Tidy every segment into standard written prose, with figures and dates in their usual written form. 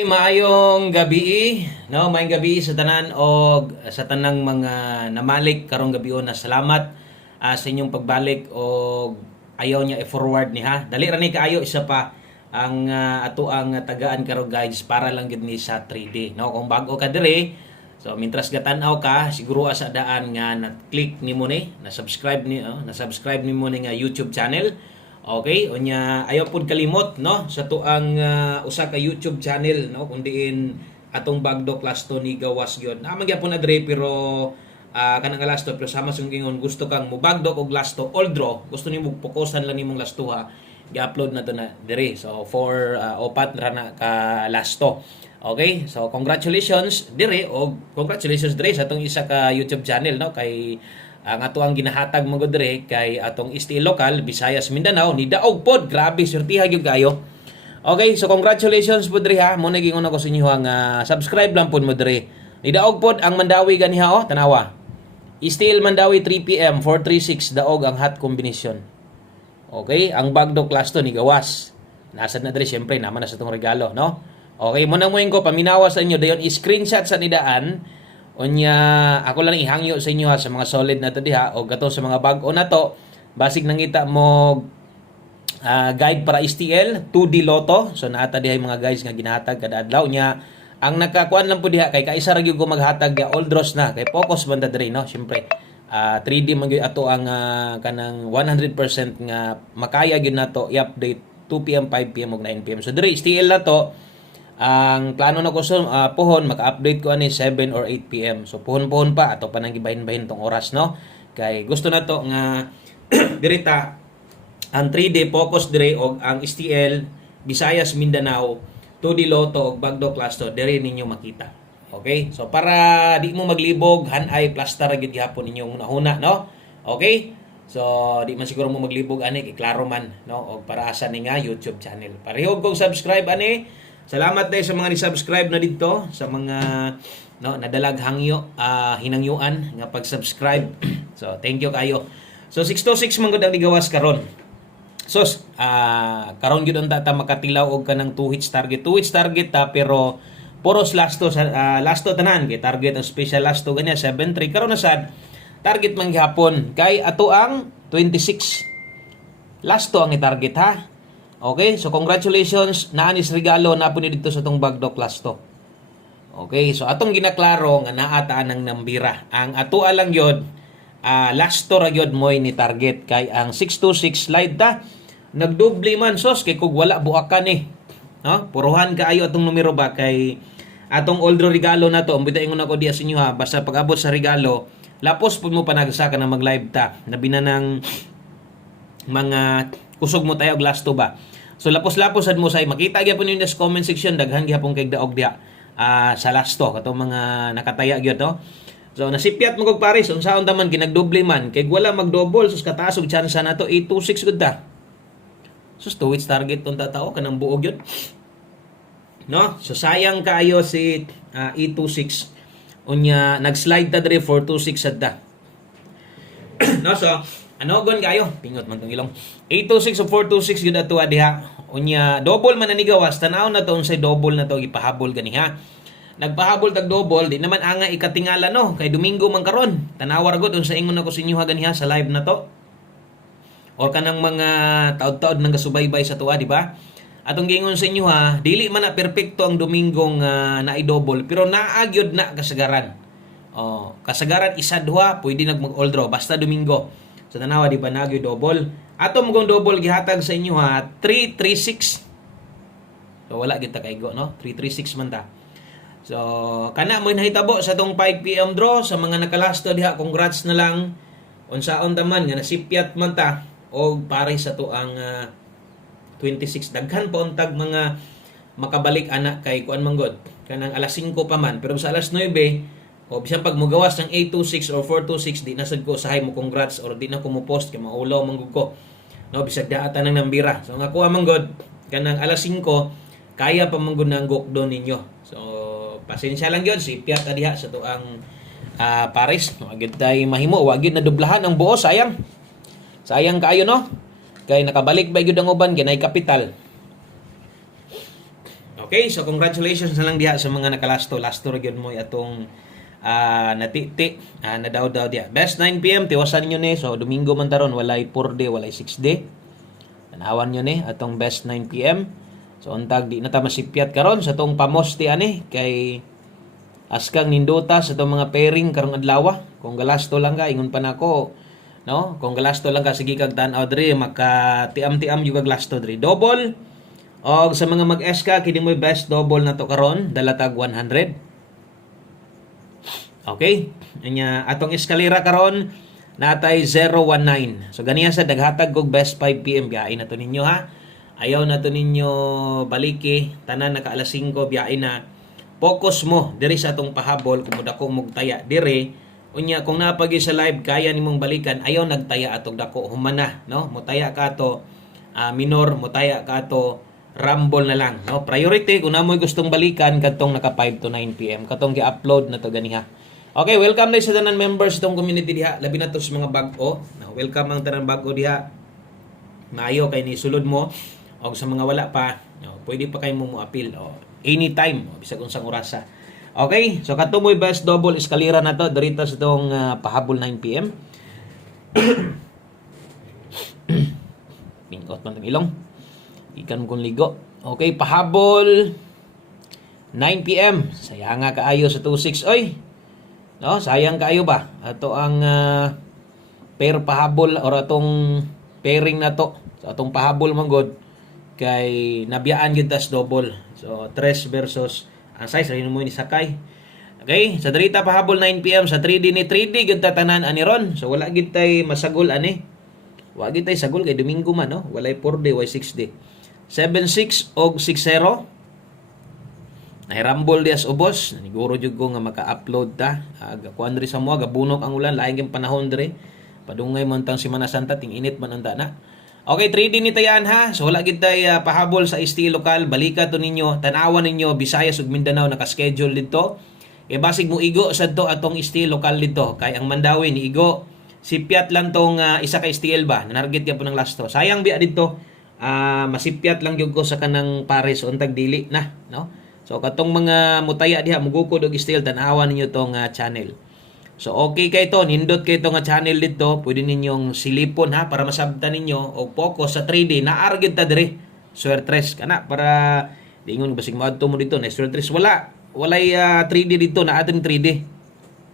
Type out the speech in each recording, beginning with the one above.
Maayong gabi, no? Maayong gabi sa tanan o sa tanang mga namalik karong gabi na salamat sa inyong pagbalik o ayaw niya i-forward ni ha. Dali ra ni kaayo isa pa ang ato ang tagaan karo guys para lang gid ni sa 3D, no? Kung bago ka dire, so mintras gatan-aw ka, siguro asa daan nga na-click nimo ni, na-subscribe nimo ni nga YouTube channel. Okay, unya ayaw pud kalimot no sa tuang usa ka YouTube channel no kun diin atong Bagdok Lasto ni gawas gyud. Na magyapon na dire pero kanang lasto pero sama sung gingon gusto kang mubagdok og lasto although gusto nimo fokusan lang nimong lastuha gi-upload na to na dire. So for opat ra na ka lasto. Okay? So congratulations dire o congratulations dire sa atong isa ka YouTube channel no kay ang ato ang ginahatag mo dire kay atong STL local Visayas Mindanao ni daog pod, grabe surtiha gyud kayo. Okay, so congratulations pod dire ha. Mo na gingon ako sa inyo nga subscribe lang pod mo dire. Ni daog pod ang Mandawi ganiha oh, tanawa. STL Mandawi 3 PM 436 daog ang hot combination. Okay, ang Bagdok Lasto ni gawas. Nasad na dire syempre naman na sa tong regalo, no? Okay, mo na mo ko paminawa sa inyo dayon i-screenshot sa nidaan. Unya ako lang ihangyo sa inyo ha sa mga solid na to diha o gato sa mga bag-o na to basig nangita mo guide para STL 2D Lotto. So naata diha mga guys nga ginahatag kada adlaw nya. Ang nakakuan lang po diha kay kaisa ra gyud ko maghatag ya all draws na kay focus banda diri no. Syempre 3D man gyud ato ang kanang 100% nga makaya gyud nato i-update 2 PM 5 PM ug 9 PM. So diri STL na to. Ang plano na ko pohon maka-update ko ani 7 or 8 PM. So pohon-pohon pa ato pa nang gibahin-bahin tong oras no. Kay gusto na to nga dirita ang 3D focus dire og ang STL Visayas Mindanao 2D Lotto og Bagdok Lasto dire ninyo makita. Okay? So para di mo maglibog hanay plaster gyud gihapon ninyong nahuna no. Okay? So di man siguro mo maglibog ani kay klaro man no og para asa ni nga YouTube channel. Parehog kong subscribe ani. Salamat dahil sa mga ni-subscribe na dito, sa mga nadalag hangyo, hinangyuan nga pag-subscribe. So, thank you kayo. So, 626 man gud ang ligawas karon. So, karon gyud unta makatilaw og kanang 2 hits target. 2 hits target pero puros lasto lasto tanan kay target ang special lasto ganya 7-3 karon na sad. Target man gihapon kay ato ang 26 lasto ang i-target ha. Okay, so congratulations naanis regalo na po ni dito sa tong Bagdok Lasto. Okay, so atong ginaklaro nga naataan ng nambira. Ang atua lang yod, lasto ra yod moy ni target kay ang 626 slide ta. Nagdubli man sos kay kung wala buhakan eh. No? Puruhan kaayo atong numero ba kay atong oldro regalo na to. Umbita ingon ako diya sa inyo ha, basta pag-abot sa regalo, lapos pud mo panagsa ka na mag-live ta. Nabina ng mga kusog mo tayo og lasto ba. So lapos-lapos sad mo say makita gyapon ninyo sa comment section daghan gyapon kay daog diha sa lasto katong mga nakataya gyud no. So nasipyat mo kog pares unsaon ta man ginagdoble man kay wala mag-double sus kataas og tsansa nato 826 gud ta. Sus to which target ton tao kanang buog gyud. No? So sayang kaayo si 826 unya nag-slide ta dire 426 sad ta. No so ano gon kayo? Pingot man tong ilong. 826 o 426 gyud ato diha. Unya double man ani gawas tan-aw na to unsay double na to gipahabol gani ha. Nagpahabol tag double di naman anga ikatingala no kay Domingo man karon. Tanawar gud unsa ingon ako sa inyo ha ganiha sa live na to. Or kanang mga taud-taud nang gasubaybay sa tuwa di ba? Atong gingon sa inyo ha, dili man na perpekto ang Domingo nga naay double pero naa gyud na kasagaran. Oh, kasagaran isa duha pwede nag-all draw basta Domingo. So tanawa di ba nagyo double. Ato mo double gihatag sa inyo ha 336. So wala kita kaigo no. 336 man ta. So kana mo nahitabo sa tong 5 PM draw sa mga nakalasto diha congrats na lang. Unsaon ta man nga nasipyat man ta og pare sa to ang 26 daghan pa untag mga makabalik anak kay kuan manggod. Kanang alas 5 pa man pero sa alas 9 o bisan pag mugawas ng 826 or 426 di nasad ko usahay mo congrats or di na ko mo post kay maulaw manggug ko no bisag daata nang nambira so nga kuha manggod kanang alas 5 kaya pa manggod na ang gokdo ninyo so pasensya lang gyud si piyat diha sa to ang Paris wagid tay mahimo wagid na dublahan ang buo sayang kaayo no kay nakabalik ba gyud ang uban kay nay kapital. Okay, so congratulations na lang diha sa mga nakalasto. Lasto ra gyud mo atong natiti na daw diha. Best 9 PM tiwasan nyo ni. So Domingo man taron walay 4 day, walay 6 day. Tanawan nyo ni atong best 9 PM. So untag di na ta masipyat karon sa tong pamosti ani kay askang nindota sa itong mga pairing karong adlaw. Kung galasto lang ka, ingon pa nako, no? Kung galasto lang ka, sige kag tan-aw diri, maka tiam-tiam yung kag lasto diri. Double, o sa mga mag-S ka, kini mo best double na to karon, dalatag 100. Okay? Anya, atong eskalera karon, natay 019. So ganiya sa daghatag kog best 5 PM, biyain na to ninyo ha. Ayaw na to ninyo baliki, tanan naka alas 5, biyain na. Focus mo diri sa atong pahabol kung dako mo taya diri unya kung napagi sa live kaya nimong balikan ayaw nagtaya atong dako humana no mo taya ka to minor mo taya ka to rumble na lang no priority kung namoy gustong balikan kadtong naka 5 to 9 PM katong gi-upload na to ganiha. Okay, welcome na sa tanan members itong community diha labi na to sa mga bag-o no, welcome ang tanan bag-o diha maayo kay ni sulod mo og sa mga wala pa no, pwede pa kay mo appeal anytime, bisag unsang orasa. Okay, so katumoy best double eskalera na to dito sa itong pahabol 9 PM. Pingot man ilong. Ikan kong ligo. Okay, pahabol 9 PM. Sayang nga kaayo sa 26 oy. No, sayang kaayo ba? Ato ang pair pahabol or atong pairing na to. So atong pahabol man god kay nabiyaan gyud tas double. So 3 versus ang size rin mo ni sakay. Okay, sa drita pahabol 9 PM sa 3D ni 3D gyud tatanan ani ron. So wala gyud tay masagol ani. Wa gyud tay sagol kay Domingo man no. Walay 4 day, way 6 day. 7-6 og 6-0. Nahirambol dias ubos. Naniguro jud ko nga maka-upload ta. Kuan diri sa mo gabunok ang ulan laing gyud panahon diri. Padungay man tang Semana Santa ting init man unta na. Okay, 3D ni tayan ha. So wala gid tay pahabol sa ST lokal. Balika to ninyo, tanawan ninyo Visayas ug Mindanao naka-schedule dito. E basig mo igo sad to atong ST lokal dito. Kay ang Mandawi ni igo sipyat lang tong isa ka STL ba. Nanarget ya po ng lasto. Sayang biya dito. Masipyat lang gyud ko sa kanang pares untag dili na, no? So katong mga mutaya diha mugukod og STL tanawan ninyo tong channel. So okay kay to, nindot kay to nga channel dito, pwede ninyong silipon ha para masabtan ninyo o focus sa 3D na argid ta diri. Swertres kana para dingon basig maadto mo dito na swertres walay 3D dito na atin 3D.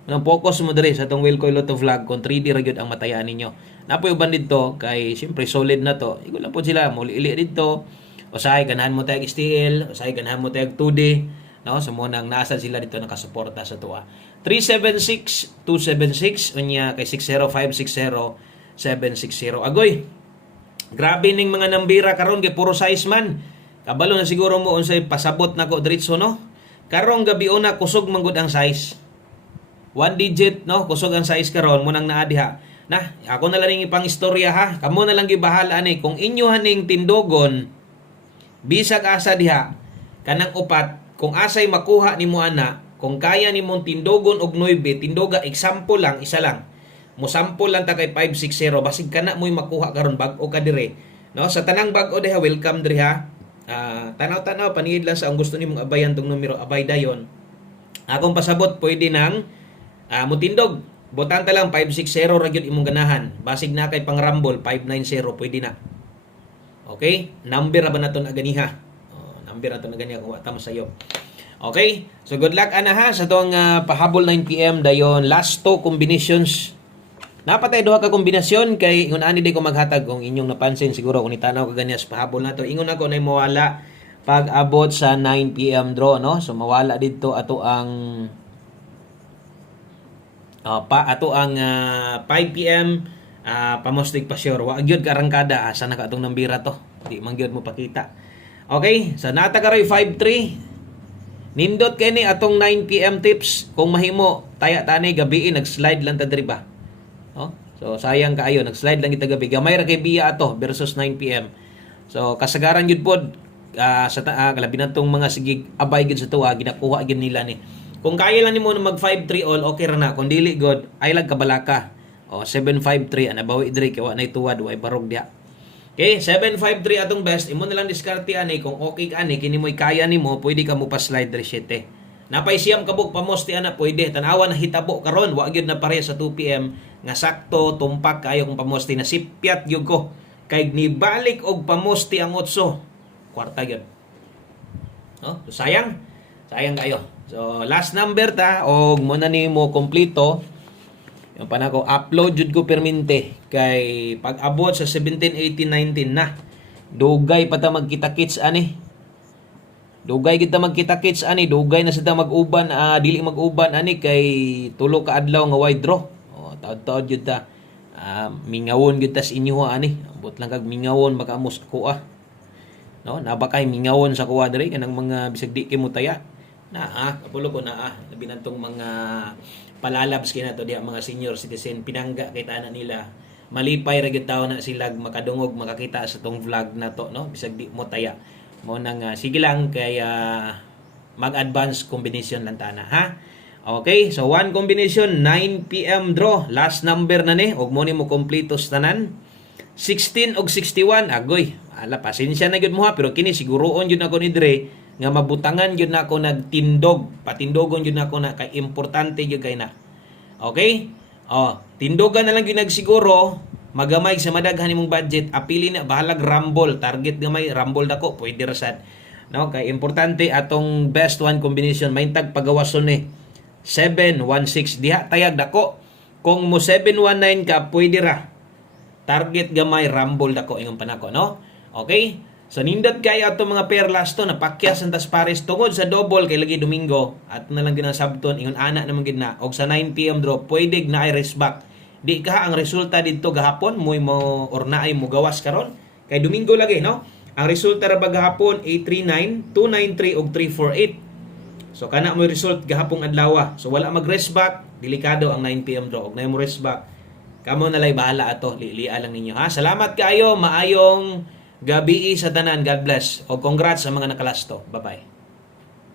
Nang focus mo diri sa tong Wilcoy Lotto Vlog kung 3D ra gyud ang matayaan ninyo. Napoy uban dito kay siyempre solid na to. Igo lang po sila mo ili dito. Usahay ganahan mo tayog STL, usahay ganahan mo tayog 2D. No, so mo nang nasa sila dito nakasuporta sa tuwa. 376-276 unya kay 60560-760. Agoy. Grabe ning mga nambira karon kay puro size man. Kabalo na siguro mo unsay pasabot nako diretso no. Karong gabi una kusog man gud ang size. 1 digit no, kusog ang size karon mo nang naa diha. Na, ako na lang ipang istorya ha. Kamo na lang gibahala ani kung inyo haning tindogon bisag asa diha kanang upat kung asay makuha nimo ana, kung kaya nimong tindogon og 9, tindoga example lang, isa lang. Mo sample lang ta kay 560 basig kana mo'y makuha karon bag-o ka dire. No, sa tanang bag-o diha welcome dire ha. Tanaw-tanaw panihid lang sa ang gusto nimong abayan tong numero, abay dayon. Akong pasabot pwede nang mutindog. Botanta lang 560 ra gyud imong ganahan. Basig na kay pangrambol 590 pwede na. Okay? Number ra ba naton aganiha? Number naton aganiha kung wa ta masayo. Okay? So good luck ana ha sa tong pahabol 9 PM dayon last 2 combinations. Napatay duha ka kombinasyon kay ingon ani di ko maghatag kung inyong napansin siguro kung itanaw ka ganiya sa pahabol nato. Ingon ako nay mawala pag abot sa 9 PM draw no. So mawala didto ato ang 5 PM pamostig pa sure. Wa gyud ka arangkada asa na ka atong nambira to. Di man gyud mo pakita. Okay, so nata karoy 5-3. Nindot kay ni atong 9 PM tips kung mahimo taya tani gabi nag-slide lang ta diri ba. No? So sayang kaayo nag-slide lang kita gabi. Gamay ra kay biya ato versus 9 PM. So kasagaran gyud pod sa labi natong mga sigig abay gyud sa tuwa ginakuha gyud nila ni. Kung kaya lang nimo na mag 5-3 all okay ra na. Kung dili god ay lag kabalaka. 7-5-3 ana bawi diri kay wa nay tuwad way barog diha. Okay, 753 atong best. Imo na lang diskarte ani kung okay ka ani kini mo'y kaya nimo, pwede ka mo pa slide reset eh. Napay siyam kabuk pamosti ana pwede. Tanawa na hitabo karon, wa gyud na pareha sa 2 PM nga sakto tumpak kayo kung pamosti na sipyat gyud ko. Kay nibalik og pamosti ang 8. Kwarta gyud. No? So, sayang. Sayang kayo. So last number ta og mo na nimo kompleto. Yung panako upload jud ko permente kay pag abot sa 17, 18, 19 na. Dugay pa ta magkita-kits ani. Dugay kita magkita-kits ani, dugay na sada mag-uban, dili mag-uban ani kay tulo ka adlaw nga wide draw. Oh, taod-taod jud ta. Mingawon gid ta sa inyo ani. Abot lang kag mingawon makaamos ko No, nabakay mingawon sa kuha diri kanang mga bisag di kay mo taya. Kapulo ko labi nantong mga palalabs kina to diha mga senior citizen pinangga kay tanan nila malipay ra gyud tawo na sila makadungog makakita sa tong vlog na to no bisag di mo taya mo nang sige lang kay mag-advance combination lang tana ha. Okay, so one combination 9 PM draw last number na ni ug mo nimo kompleto sa tanan 16 ug 61 agoy ala pasensya na gyud mo ha pero kini siguroon gyud ako ni Dre nga mabutangan gyud na ako nagtindog patindogon gyud na ako na kay importante gyud kay na okay tindogan na lang gyud nagsiguro magamay sa madaghan imong budget apili na bahalag rumble target gamay rumble dako pwede ra sad no kay importante atong best one combination maintag pagawason ni 716 diha tayag dako kung mo 719 ka pwede ra target gamay rumble dako ingon panako no okay. So nindot kay ato mga pair last to napakya santas pares tungod sa double kay lagi Domingo at na lang ginasabton ingon ana naman gid na og sa 9 PM draw pwede na i-race back. Di ka ang resulta didto gahapon moy mo or naay mo gawas karon kay Domingo lagi no. Ang resulta ra gahapon 839, 293 ug 348. So kana mo result gahapong adlaw. So wala mag-race back, delikado ang 9 PM draw og na mo race back. Kamo na lay bahala ato, lilia lang ninyo ha. Salamat kaayo, maayong gabi sa tanan. God bless. O congrats sa mga nakalasto. Bye-bye.